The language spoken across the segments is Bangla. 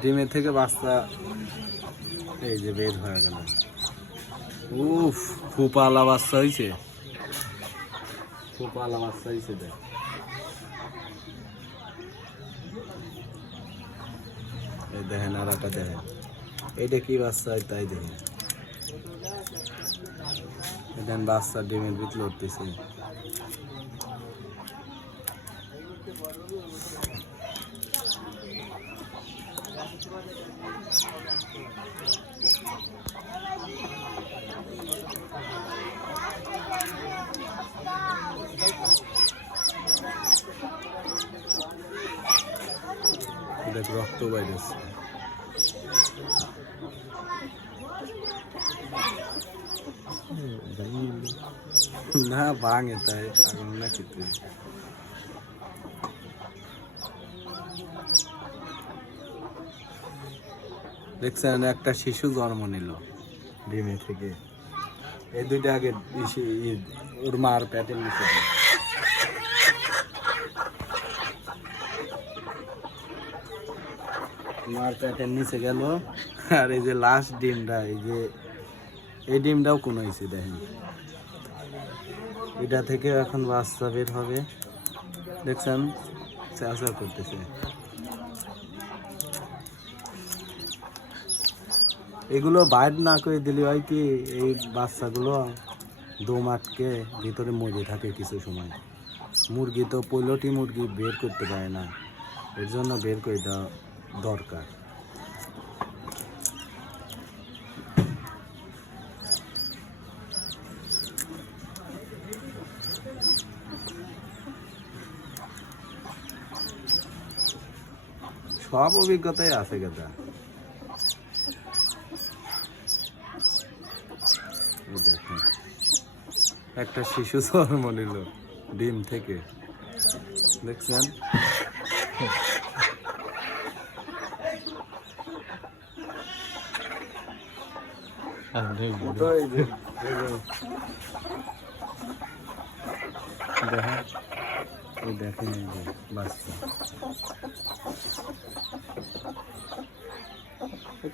ডিমে থেকে বাচ্চা এই যে বের হয়ে গেল। উফ, ফুপালা বাচ্চা হয়েছে, ফুপালা বাচ্চা হয়েছে। দেখ এই দেখেন, আর একটা দেখেন, এইটা কি বাচ্চা হয় তাই দেখেন। দেখেন বাচ্চা ডিমের ভিতরে উঠতেছে। দেখ রক্ত বাইরেছে। না ভাঙে তাই আগুন না খেতে। দেখছেন একটা শিশু জন্ম নিল ডিমে থেকে। এই দুইটা আগে ওর মার পেটের নিচে, মার পেটের নিচে গেল। আর এই যে লাস্ট ডিমটা, এই ডিমটাও কোন হয়েছে দেখেন। এটা থেকে এখন বাচ্চা বের হবে। দেখছেন চাষা করতেছে। এগুলো বাইর না করে দিলে হয় কি, এই বাচ্চাগুলো দম আটকে ভিতরে মরে থাকে কিছু সময়। মুরগি তো পৈলটি মুরগি বের করতে পারে না, এর জন্য বের করে দেওয়া দরকার। সব অভিজ্ঞতাই আছে গেদা। দেখুন একটা শিশু জন্ম নিল ডিম থেকে, দেখছেন। দেখেন এই যে বাচ্চা,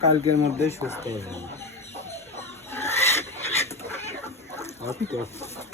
কালকের মধ্যে সুস্থ হয়ে যাবে।